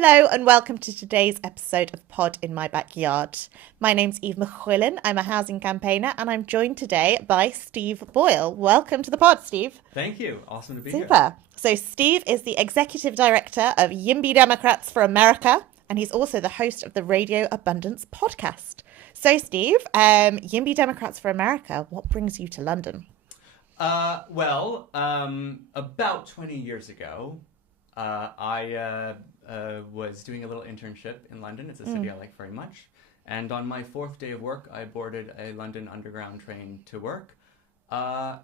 Hello and welcome to today's episode of Pod in My Backyard. My name's Eve McQuillan. I'm a housing campaigner and I'm joined today by Steve Boyle. Welcome to the pod, Steve. Thank you. Awesome to be here. Super. So Steve is the executive director of YIMBY Democrats for America and he's also the host of the Radio Abundance podcast. So Steve, YIMBY Democrats for America, what brings you to London? About 20 years ago, I was doing a little internship in London. It's a city I like very much. And on my fourth day of work, I boarded a London Underground train to work. I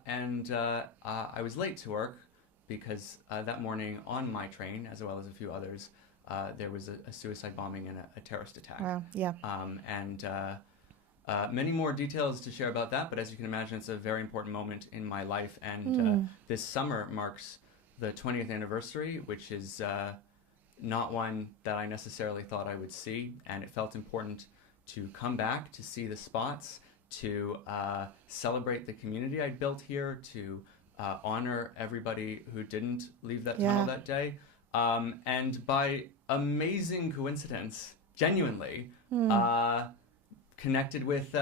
was late to work because that morning on my train, as well as a few others, there was a suicide bombing and a terrorist attack. Wow, yeah. Many more details to share about that, but as you can imagine, it's a very important moment in my life. And this summer marks the 20th anniversary, which is not one that I necessarily thought I would see. And it felt important to come back, to see the spots, to celebrate the community I'd built here, to honor everybody who didn't leave that tunnel that day. And by amazing coincidence, genuinely, connected with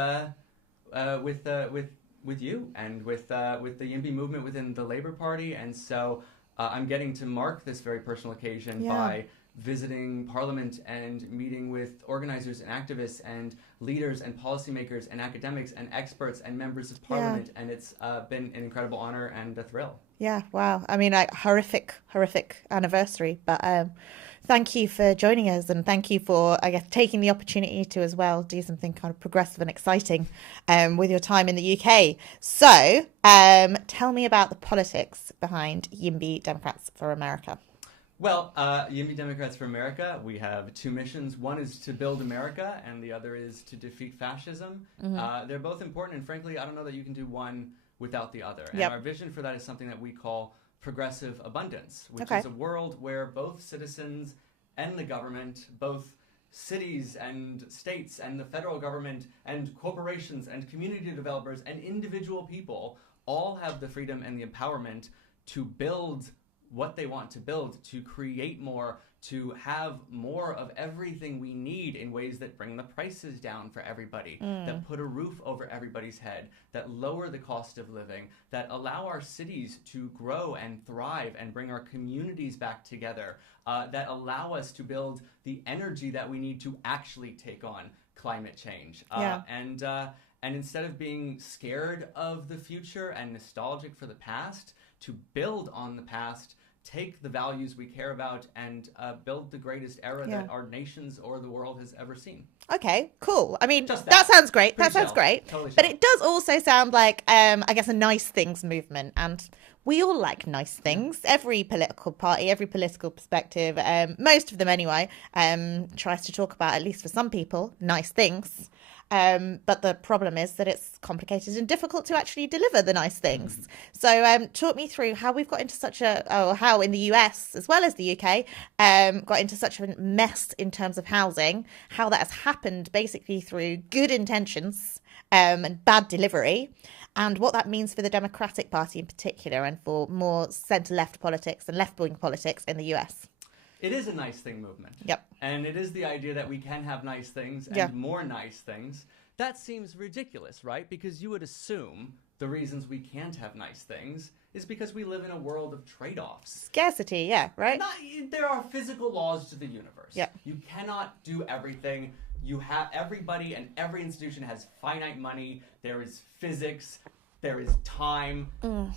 you and with the YIMBY movement within the Labour Party, and so I'm getting to mark this very personal occasion by visiting Parliament and meeting with organizers and activists and leaders and policymakers and academics and experts and members of Parliament, and it's been an incredible honor and a thrill. Yeah, wow. I mean, horrific anniversary, but thank you for joining us and thank you for, I guess, taking the opportunity to as well do something kind of progressive and exciting with your time in the UK. So tell me about the politics behind YIMBY Democrats for America. Well, YIMBY Democrats for America, we have two missions. One is to build America and the other is to defeat fascism. They're both important, and frankly, I don't know that you can do one without the other. And our vision for that is something that we call progressive abundance, which is a world where both citizens and the government, both cities and states and the federal government and corporations and community developers and individual people all have the freedom and the empowerment to build what they want to build, to create more, to have more of everything we need in ways that bring the prices down for everybody, that put a roof over everybody's head, that lower the cost of living, that allow our cities to grow and thrive and bring our communities back together, that allow us to build the energy that we need to actually take on climate change. And instead of being scared of the future and nostalgic for the past, to build on the past, take the values we care about, and build the greatest era that our nations or the world has ever seen. Okay, cool. I mean, that sounds great. That sounds great. Totally but it does also sound like, I guess, a nice things movement. And we all like nice things. Every political party, every political perspective, most of them anyway, tries to talk about, at least for some people, nice things. But the problem is that it's complicated and difficult to actually deliver the nice things. So talk me through how we've got into how in the US as well as the UK got into such a mess in terms of housing, how that has happened basically through good intentions and bad delivery, and what that means for the Democratic Party in particular and for more centre-left politics and left-wing politics in the US. It is a nice thing movement. Yep. And it is the idea that we can have nice things and more nice things. That seems ridiculous, right? Because you would assume the reasons we can't have nice things is because we live in a world of trade-offs. Scarcity, yeah, right? There are physical laws to the universe. Yep. You cannot do everything. You have everybody and every institution has finite money. There is physics. There is time.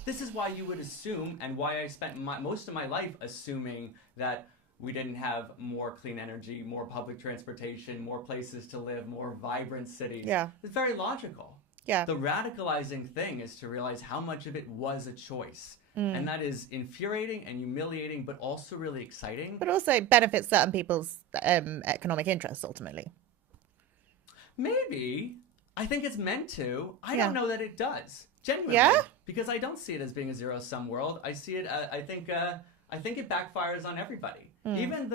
This is why you would assume, and why I spent most of my life assuming that we didn't have more clean energy, more public transportation, more places to live, more vibrant cities. Yeah. It's very logical. Yeah. The radicalizing thing is to realize how much of it was a choice. And that is infuriating and humiliating, but also really exciting. But also benefits certain people's economic interests, ultimately. Maybe. I think it's meant to. I don't know that it does. Genuinely. Yeah? Because I don't see it as being a zero-sum world. I see it, I think it backfires on everybody. Even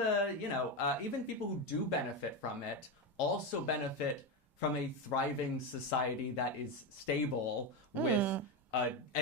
even people who do benefit from it also benefit from a thriving society that is stable with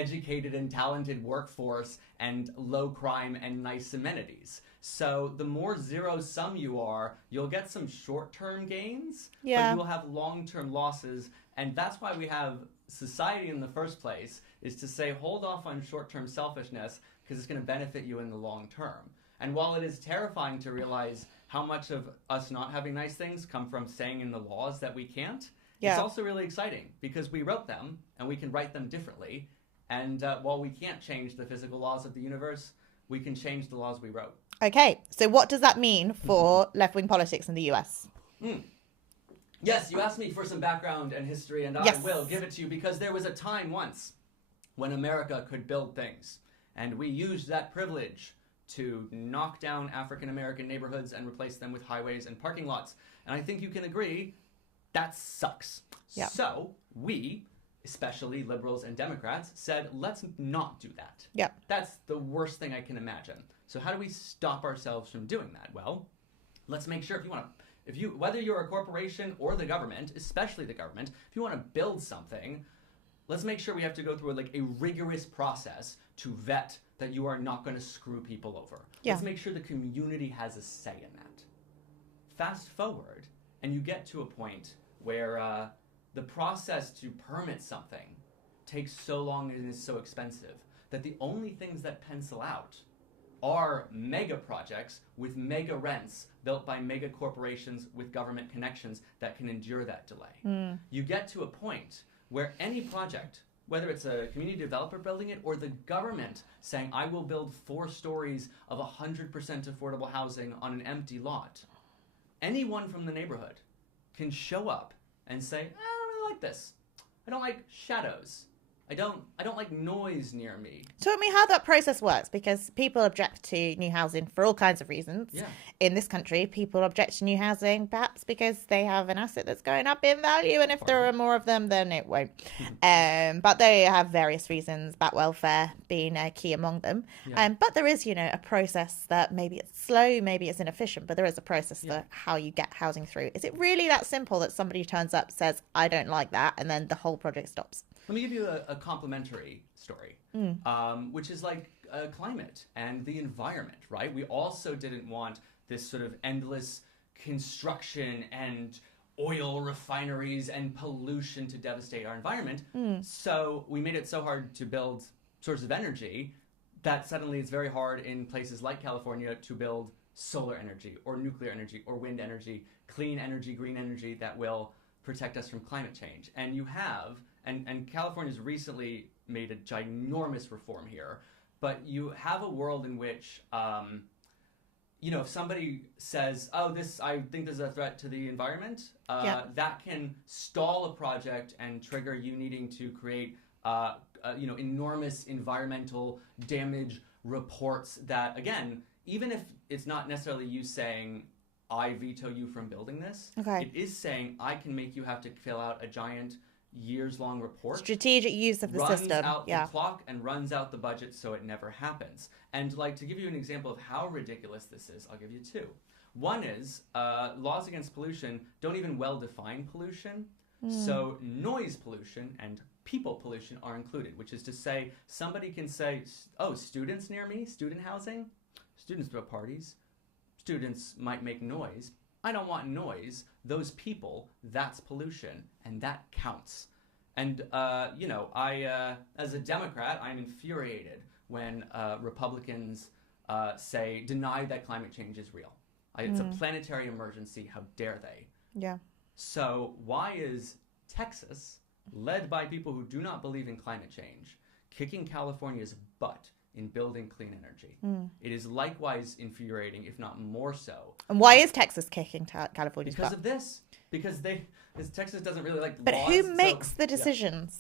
educated and talented workforce and low crime and nice amenities. So the more zero-sum you are, you'll get some short-term gains, but you will have long-term losses. And that's why we have society in the first place, is to say, hold off on short-term selfishness because it's going to benefit you in the long term. And while it is terrifying to realize how much of us not having nice things come from saying in the laws that we can't, it's also really exciting because we wrote them and we can write them differently. And while we can't change the physical laws of the universe, we can change the laws we wrote. Okay, so what does that mean for left-wing politics in the US? Yes, you asked me for some background and history, and I will give it to you because there was a time once when America could build things, and we used that privilege to knock down African-American neighborhoods and replace them with highways and parking lots. And I think you can agree that sucks. Yep. So we, especially liberals and Democrats, said, let's not do that. Yep. That's the worst thing I can imagine. So how do we stop ourselves from doing that? Well, let's make sure whether you're a corporation or the government, especially the government, if you want to build something, let's make sure we have to go through a rigorous process to vet that you are not going to screw people over. Yeah. Let's make sure the community has a say in that. Fast forward, and you get to a point where the process to permit something takes so long and is so expensive that the only things that pencil out are mega projects with mega rents built by mega corporations with government connections that can endure that delay. You get to a point where any project, whether it's a community developer building it or the government saying, I will build 4 stories of 100% affordable housing on an empty lot, anyone from the neighborhood can show up and say, I don't really like this. I don't like shadows. I don't like noise near me. Talk me how that process works, because people object to new housing for all kinds of reasons. Yeah. In this country, people object to new housing perhaps because they have an asset that's going up in value, and if there are more of them, then it won't. But they have various reasons, bat welfare being key among them. Yeah. But there is, a process that maybe it's slow, maybe it's inefficient, but there is a process for how you get housing through. Is it really that simple that somebody turns up, says, I don't like that, and then the whole project stops? Let me give you a complementary story, which is climate and the environment, right? We also didn't want this sort of endless construction and oil refineries and pollution to devastate our environment. So we made it so hard to build sources of energy that suddenly it's very hard in places like California to build solar energy or nuclear energy or wind energy, clean energy, green energy that will protect us from climate change. And you have... And California's recently made a ginormous reform here, but you have a world in which, if somebody says, I think there's a threat to the environment, that can stall a project and trigger you needing to create, enormous environmental damage reports that, again, even if it's not necessarily you saying, I veto you from building this, it is saying I can make you have to fill out a giant years-long report. Strategic use of the system. Runs out the clock and runs out the budget so it never happens. And to give you an example of how ridiculous this is, I'll give you 2. One is laws against pollution don't even well-define pollution. So noise pollution and people pollution are included, which is to say somebody can say, students near me, student housing, students throw parties, students might make noise. I don't want noise. Those people, that's pollution, and that counts. And, I, as a Democrat, I'm infuriated when Republicans deny that climate change is real. It's a planetary emergency. How dare they? Yeah. So why is Texas, led by people who do not believe in climate change, kicking California's butt in building clean energy? It is likewise infuriating, if not more so. And why is Texas kicking California's butt? Because of this. Because Texas doesn't really like but laws. But who makes the decisions?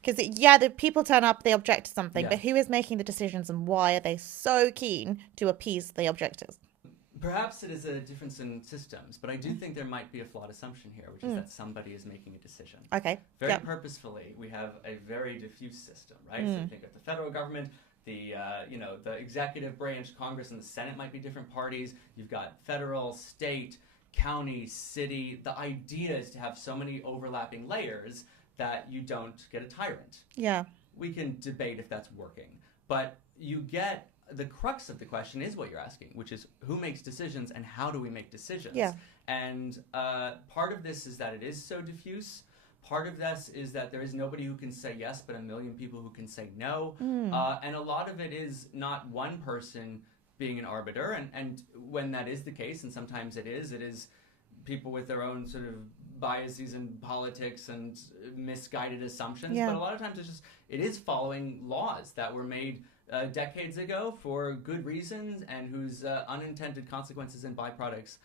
Because, the people turn up, they object to something, but who is making the decisions and why are they so keen to appease the objectors? Perhaps it is a difference in systems, but I do think there might be a flawed assumption here, which is that somebody is making a decision. Okay. Very purposefully, we have a very diffuse system, right? So you think of the federal government, the executive branch, Congress and the Senate might be different parties. You've got federal, state, county, city. The idea is to have so many overlapping layers that you don't get a tyrant. Yeah. we can debate if that's working. But you get the crux of the question is what you're asking, which is who makes decisions and how do we make decisions? Yeah. And part of this is that it is so diffuse. Part of this is that there is nobody who can say yes, but a million people who can say no. And a lot of it is not one person being an arbiter. And when that is the case, and sometimes it is people with their own sort of biases in politics and misguided assumptions. Yeah. But a lot of times it is following laws that were made decades ago for good reasons and whose unintended consequences and byproducts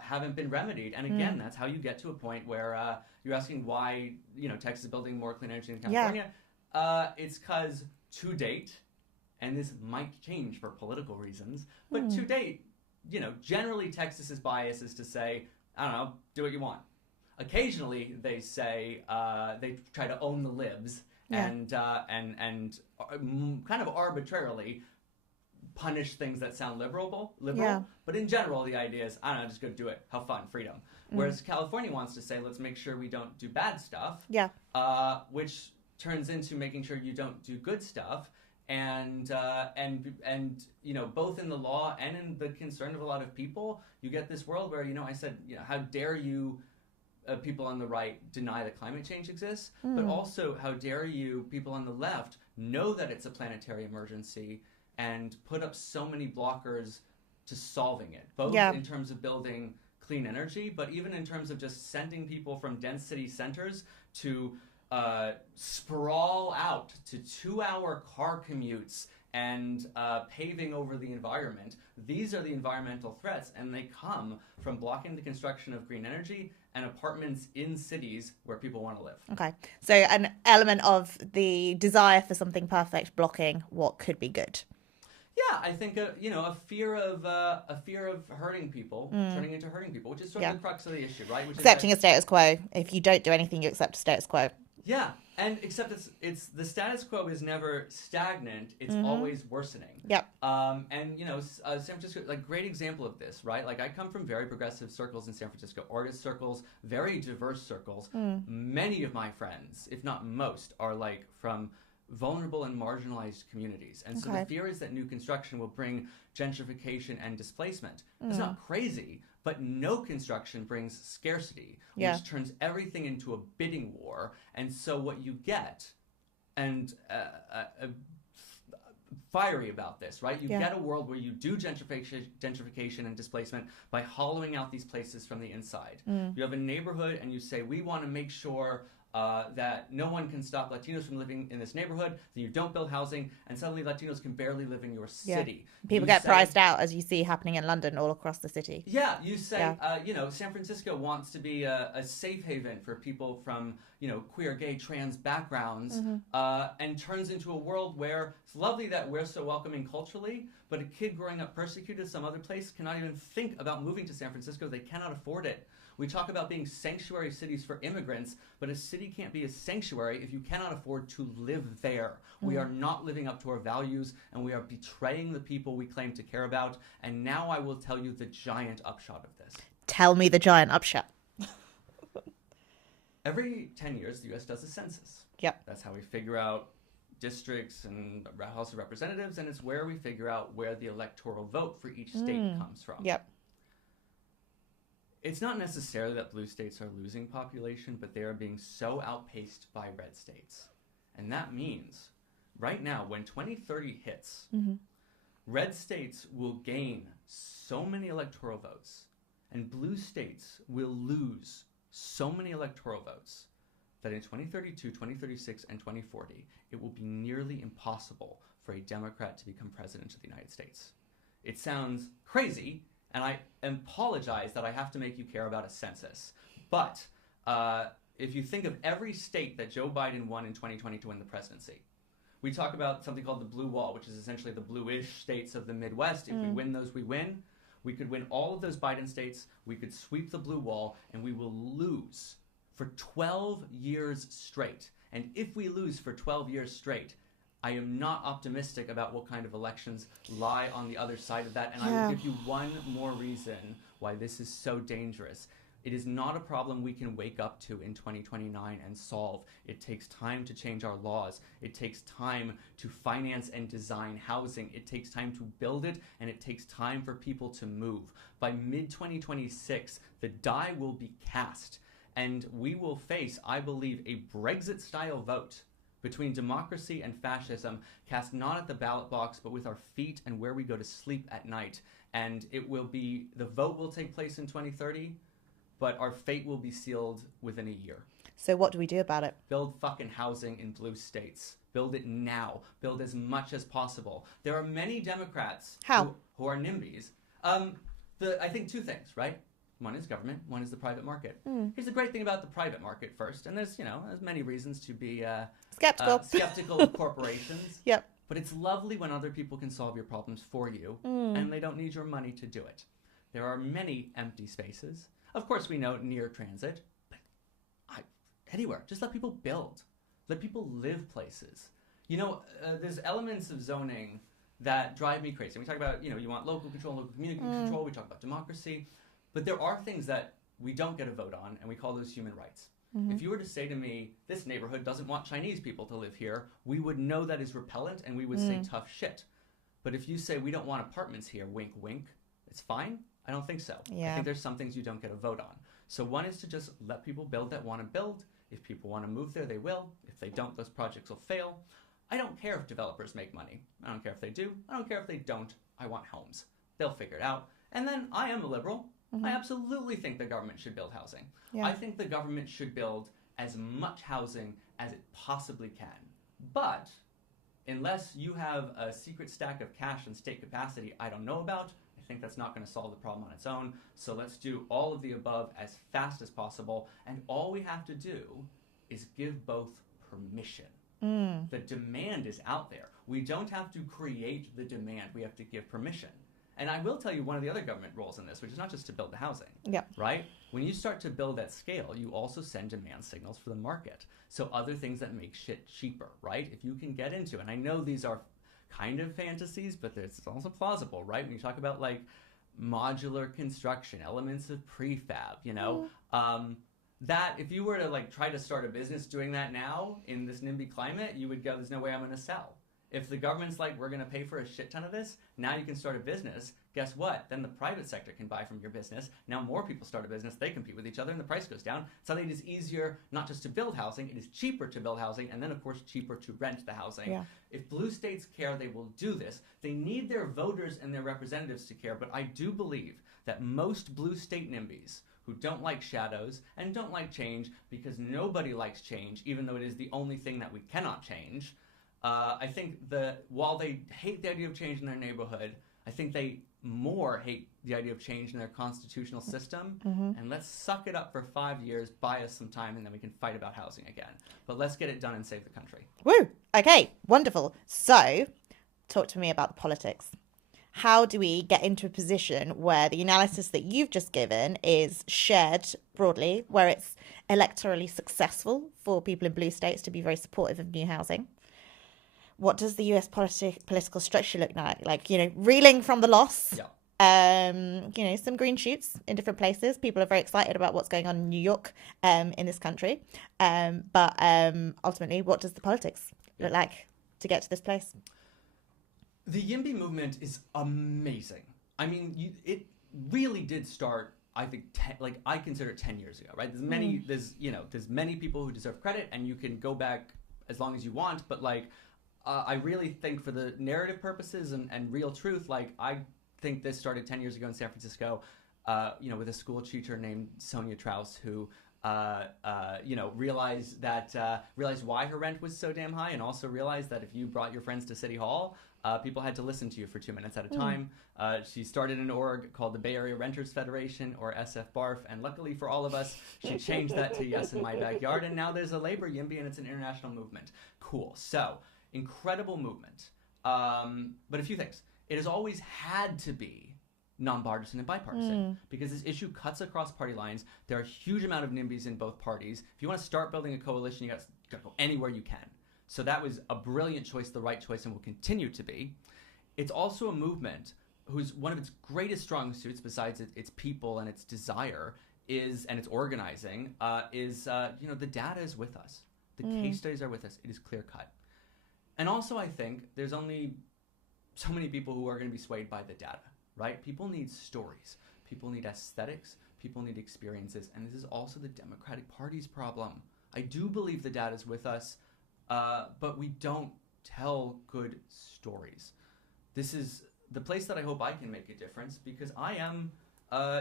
haven't been remedied. And again, that's how you get to a point where you're asking why, Texas is building more clean energy in California. Yeah. It's because to date, and this might change for political reasons, but to date, generally Texas's bias is to say, I don't know, do what you want. Occasionally they say, they try to own the libs and kind of arbitrarily punish things that sound liberal. Yeah. But in general, the idea is, I don't know, just go do it. Have fun, freedom. Whereas California wants to say, let's make sure we don't do bad stuff. Yeah. Which turns into making sure you don't do good stuff. And both in the law and in the concern of a lot of people, you get this world where, I said, how dare you people on the right deny that climate change exists, but also how dare you people on the left know that it's a planetary emergency and put up so many blockers to solving it, both in terms of building clean energy, but even in terms of just sending people from dense city centers to sprawl out to 2-hour car commutes and paving over the environment. These are the environmental threats, and they come from blocking the construction of green energy and apartments in cities where people want to live. Okay, so an element of the desire for something perfect blocking what could be good. Yeah, I think a fear of hurting people turning into hurting people, which is sort of the crux of the issue, right? Which accepting a status quo. If you don't do anything, you accept a status quo. Yeah, and except it's the status quo is never stagnant; it's always worsening. Yep. And San Francisco, great example of this, right? I come from very progressive circles in San Francisco, artist circles, very diverse circles. Many of my friends, if not most, are from vulnerable and marginalized communities. And so the fear is that new construction will bring gentrification and displacement. It's not crazy, but no construction brings scarcity, which turns everything into a bidding war. And so what you get, and fiery about this, right? You get a world where you do gentrification and displacement by hollowing out these places from the inside. You have a neighborhood and you say, we want to make sure that no one can stop Latinos from living in this neighborhood, then you don't build housing, and suddenly Latinos can barely live in your city. People get priced out, as you see happening in London all across the city. Yeah, you say, San Francisco wants to be a safe haven for people from, queer, gay, trans backgrounds, and turns into a world where it's lovely that we're so welcoming culturally, but a kid growing up persecuted some other place cannot even think about moving to San Francisco. They cannot afford it. We talk about being sanctuary cities for immigrants, but a city can't be a sanctuary if you cannot afford to live there. We are not living up to our values, and we are betraying the people we claim to care about. And now I will tell you the giant upshot of this. Tell me the giant upshot. Every 10 years, the U.S. does a census. Yep. That's how we figure out districts and House of Representatives, and it's where we figure out where the electoral vote for each state comes from. Yep. It's not necessarily that blue states are losing population, but they are being so outpaced by red states. And that means, right now, when 2030 hits, red states will gain so many electoral votes, and blue states will lose so many electoral votes, that in 2032, 2036, and 2040, it will be nearly impossible for a Democrat to become president of the United States. It sounds crazy, and I apologize that I have to make you care about a census. But if you think of every state that Joe Biden won in 2020 to win the presidency, we talk about something called the blue wall, which is essentially the bluish states of the Midwest. If we win those, we win. We could win all of those Biden states. We could sweep the blue wall, and we will lose for 12 years straight. And if we lose for 12 years straight, I am not optimistic about what kind of elections lie on the other side of that. And I will give you one more reason why this is so dangerous. It is not a problem we can wake up to in 2029 and solve. It takes time to change our laws. It takes time to finance and design housing. It takes time to build it, and it takes time for people to move. By mid-2026, the die will be cast, and we will face, I believe, a Brexit-style vote between democracy and fascism, cast not at the ballot box, but with our feet and where we go to sleep at night. And the vote will take place in 2030, but our fate will be sealed within a year. So what do we do about it? Build fucking housing in blue states. Build it now. Build as much as possible. There are many Democrats who are NIMBYs. I think two things, right? One is government, one is the private market. Here's the great thing about the private market first, and there's many reasons to be skeptical of corporations. Yep. But it's lovely when other people can solve your problems for you, and they don't need your money to do it. There are many empty spaces. Of course, we know near transit, but anywhere. Just let people build. Let people live places. There's elements of zoning that drive me crazy. We talk about, you want local control, local community control. We talk about democracy. But there are things that we don't get a vote on, and we call those human rights. If you were to say to me, this neighborhood doesn't want Chinese people to live here, we would know that is repellent, and we would say tough shit. But if you say we don't want apartments here, wink, wink, it's fine? I don't think so. Yeah. I think there's some things you don't get a vote on. So one is to just let people build that want to build. If people want to move there, they will. If they don't, those projects will fail. I don't care if developers make money. I don't care if they do. I don't care if they don't. I want homes. They'll figure it out. And then I am a liberal. I absolutely think the government should build housing. Yeah. I think the government should build as much housing as it possibly can. But unless you have a secret stack of cash and state capacity I don't know about, I think that's not going to solve the problem on its own. So let's do all of the above as fast as possible. And all we have to do is give both permission. The demand is out there. We don't have to create the demand. We have to give permission. And I will tell you one of the other government roles in this, which is not just to build the housing, right? When you start to build at scale, you also send demand signals for the market. So other things that make shit cheaper, right? If you can get into, and I know these are kind of fantasies, but it's also plausible, right? When you talk about like modular construction, elements of prefab, that if you were to like try to start a business doing that now in this NIMBY climate, you would go, there's no way I'm going to sell. If the government's like, we're going to pay for a shit ton of this, now you can start a business. Guess what? Then the private sector can buy from your business. Now more people start a business. They compete with each other and the price goes down. Suddenly it is easier not just to build housing, it is cheaper to build housing, and then of course cheaper to rent the housing. Yeah. If blue states care, they will do this. They need their voters and their representatives to care, but I do believe that most blue state NIMBYs who don't like shadows and don't like change, because nobody likes change, even though it is the only thing that we cannot change, I think while they hate the idea of change in their neighborhood, I think they more hate the idea of change in their constitutional system. And let's suck it up for 5 years, buy us some time, and then we can fight about housing again. But let's get it done and save the country. Woo! Okay, wonderful. So, talk to me about the politics. How do we get into a position where the analysis that you've just given is shared broadly, where it's electorally successful for people in blue states to be very supportive of new housing? What does the US political structure look like? Like, reeling from the loss. Yeah. Some green shoots in different places. People are very excited about what's going on in New York, in this country. But ultimately, what does the politics look like to get to this place? The YIMBY movement is amazing. I mean, it really did start, I think, I consider it 10 years ago, right? There's many people who deserve credit, and you can go back as long as you want, but I really think for the narrative purposes and real truth, I think this started 10 years ago in San Francisco, with a school teacher named Sonia Traus who, realized why her rent was so damn high, and also realized that if you brought your friends to City Hall, people had to listen to you for 2 minutes at a time. She started an org called the Bay Area Renters Federation, or SF-BARF, and luckily for all of us, she changed that to Yes in My Backyard, and now there's a labor YIMBY, and it's an international movement. Cool. So, incredible movement. But a few things. It has always had to be nonpartisan and bipartisan because this issue cuts across party lines. There are a huge amount of NIMBYs in both parties. If you want to start building a coalition, you got to go anywhere you can. So that was a brilliant choice, the right choice, and will continue to be. It's also a movement whose one of its greatest strong suits, besides its people and its desire, and its organizing the data is with us. The case studies are with us. It is clear cut. And also, I think there's only so many people who are going to be swayed by the data, right? People need stories. People need aesthetics. People need experiences. And this is also the Democratic Party's problem. I do believe the data is with us, but we don't tell good stories. This is the place that I hope I can make a difference, because I am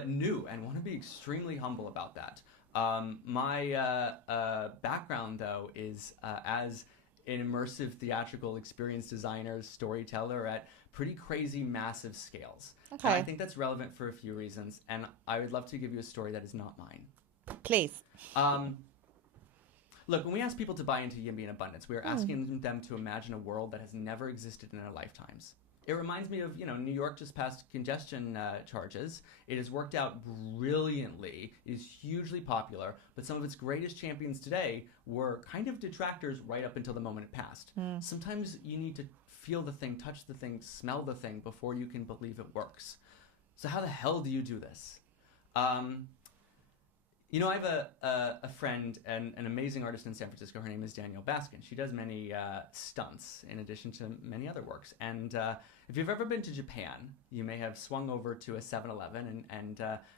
new and want to be extremely humble about that. My background, though, is as an immersive theatrical experience designer, storyteller at pretty crazy, massive scales. Okay. And I think that's relevant for a few reasons, and I would love to give you a story that is not mine. Please. Look, when we ask people to buy into YIMBY in abundance, we are asking them to imagine a world that has never existed in their lifetimes. It reminds me of, New York just passed congestion charges. It has worked out brilliantly. It is hugely popular, but some of its greatest champions today were kind of detractors right up until the moment it passed. Sometimes you need to feel the thing, touch the thing, smell the thing before you can believe it works. So how the hell do you do this? I have a friend, an amazing artist in San Francisco. Her name is Danielle Baskin. She does many stunts in addition to many other works. And if you've ever been to Japan, you may have swung over to a 7-Eleven and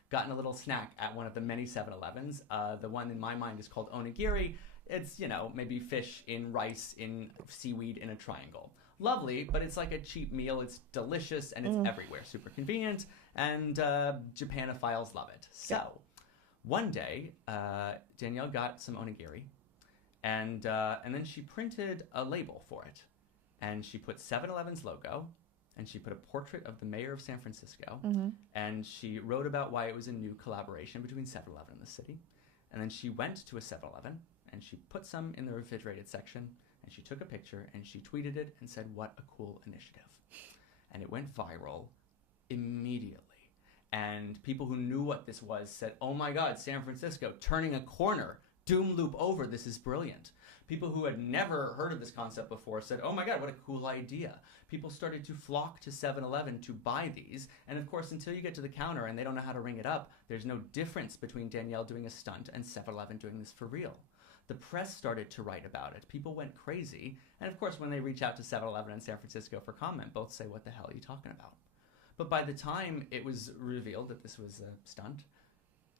gotten a little snack at one of the many 7-Elevens. The one in my mind is called onigiri. It's, maybe fish in rice in seaweed in a triangle. Lovely, but it's like a cheap meal. It's delicious and it's everywhere. Super convenient, and Japanophiles love it. So one day, Danielle got some onigiri, and then she printed a label for it. And she put 7-Eleven's logo, and she put a portrait of the mayor of San Francisco, and she wrote about why it was a new collaboration between 7-Eleven and the city. And then she went to a 7-Eleven, and she put some in the refrigerated section, and she took a picture, and she tweeted it and said, "What a cool initiative." And it went viral immediately. And people who knew what this was said, "Oh my God, San Francisco, turning a corner, doom loop over, this is brilliant." People who had never heard of this concept before said, "Oh my God, what a cool idea." People started to flock to 7-Eleven to buy these. And of course, until you get to the counter and they don't know how to ring it up, there's no difference between Danielle doing a stunt and 7-Eleven doing this for real. The press started to write about it. People went crazy. And of course, when they reach out to 7-Eleven in San Francisco for comment, both say, "What the hell are you talking about?" But by the time it was revealed that this was a stunt,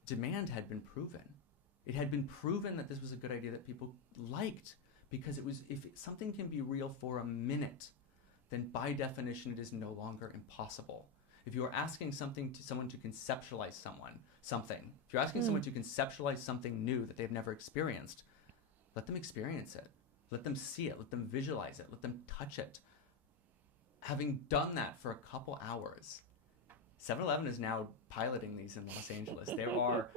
demand had been proven. It had been proven that this was a good idea that people liked, because if something can be real for a minute, then by definition it is no longer impossible. If you are asking someone to conceptualize something, if you're asking someone to conceptualize something new that they've never experienced, let them experience it. Let them see it. Let them visualize it. Let them touch it. Having done that for a couple hours, 7-Eleven is now piloting these in Los Angeles. There are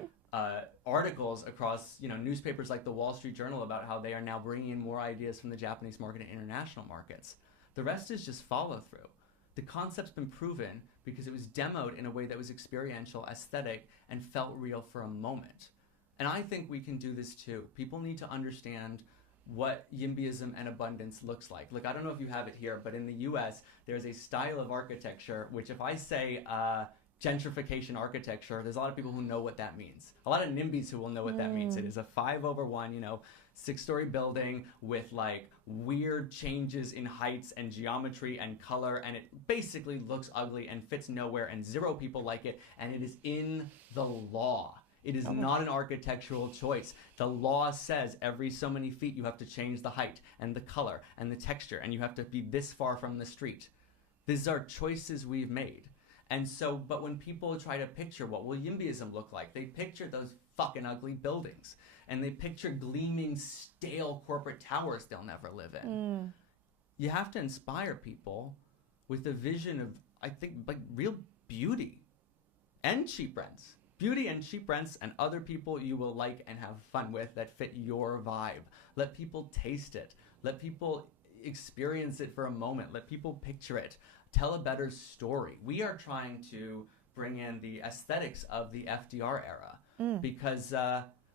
articles across newspapers like the Wall Street Journal about how they are now bringing in more ideas from the Japanese market and international markets. The rest is just follow through. The concept's been proven because it was demoed in a way that was experiential, aesthetic, and felt real for a moment. And I think we can do this too. People need to understand what YIMBYism and abundance looks like. Look, I don't know if you have it here, but in the US, there's a style of architecture, which if I say gentrification architecture, there's a lot of people who know what that means. A lot of NIMBYs who will know what that means. It is a 5/1, 6-story building with like weird changes in heights and geometry and color, and it basically looks ugly and fits nowhere, and 0 people like it, and it is in the law. It is not an architectural choice. The law says every so many feet you have to change the height and the color and the texture, and you have to be this far from the street. These are choices we've made. And so, but when people try to picture what will YIMBYism look like, they picture those fucking ugly buildings. And they picture gleaming, stale corporate towers they'll never live in. You have to inspire people with a vision of, I think, like real beauty and cheap rents. Beauty and cheap rents and other people you will like and have fun with that fit your vibe. Let people taste it. Let people experience it for a moment. Let people picture it. Tell a better story. We are trying to bring in the aesthetics of the FDR era because,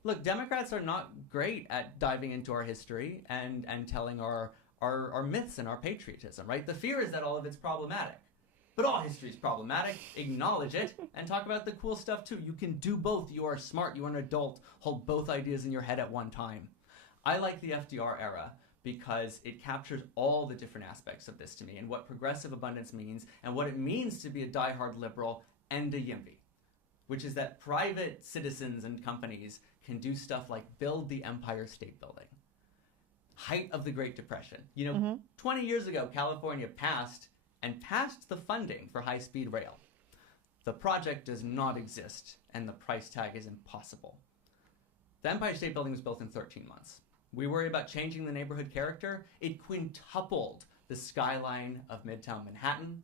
look, Democrats are not great at diving into our history and telling our myths and our patriotism, right? The fear is that all of it's problematic. But all history is problematic. Acknowledge it and talk about the cool stuff too. You can do both. You are smart. You are an adult. Hold both ideas in your head at one time. I like the FDR era because it captures all the different aspects of this to me and what progressive abundance means and what it means to be a diehard liberal and a YIMBY, which is that private citizens and companies can do stuff like build the Empire State Building. Height of the Great Depression. 20 years ago, California passed the funding for high-speed rail. The project does not exist, and the price tag is impossible. The Empire State Building was built in 13 months. We worry about changing the neighborhood character. It quintupled the skyline of Midtown Manhattan.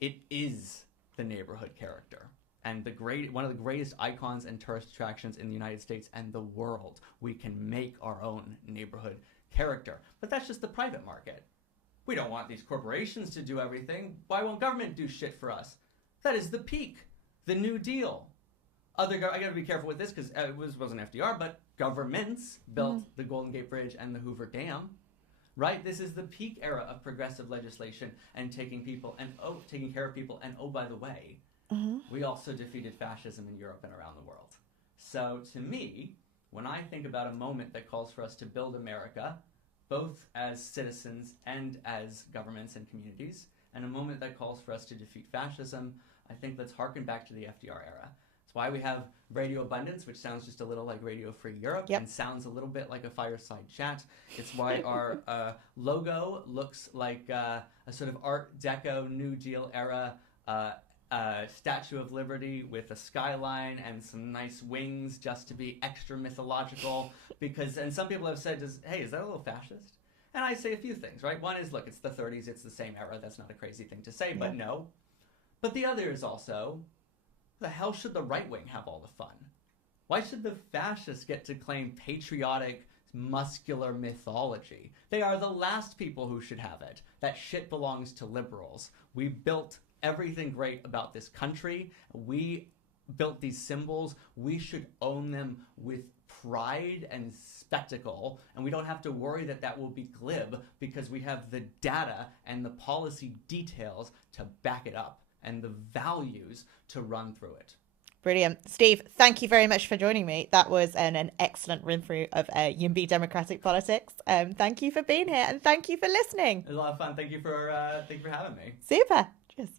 It is the neighborhood character and one of the greatest icons and tourist attractions in the United States and the world. We can make our own neighborhood character, but that's just the private market. We don't want these corporations to do everything. Why won't government do shit for us? That is the peak, the New Deal. I gotta be careful with this because it wasn't FDR, but governments built the Golden Gate Bridge and the Hoover Dam, right? This is the peak era of progressive legislation and taking care of people. And oh, by the way, we also defeated fascism in Europe and around the world. So to me, when I think about a moment that calls for us to build America, both as citizens and as governments and communities, and a moment that calls for us to defeat fascism, I think let's harken back to the FDR era. It's why we have Radio Abundance, which sounds just a little like Radio Free Europe and sounds a little bit like a fireside chat. It's why our logo looks like a sort of Art Deco New Deal era Statue of Liberty with a skyline and some nice wings just to be extra mythological. And some people have said, hey, is that a little fascist? And I say a few things, right? One is, look, it's the 30s, it's the same era. That's not a crazy thing to say, but no. But the other is also, the hell should the right wing have all the fun? Why should the fascists get to claim patriotic, muscular mythology? They are the last people who should have it. That shit belongs to liberals. We built everything great about this country. We built these symbols. We should own them with pride and spectacle, and we don't have to worry that that will be glib because we have the data and the policy details to back it up and the values to run through it. Brilliant. Steve, thank you very much for joining me. That was an excellent run through of YIMBY democratic politics. Thank you for being here and thank you for listening. It was a lot of fun. Thank you for having me. Super. Cheers.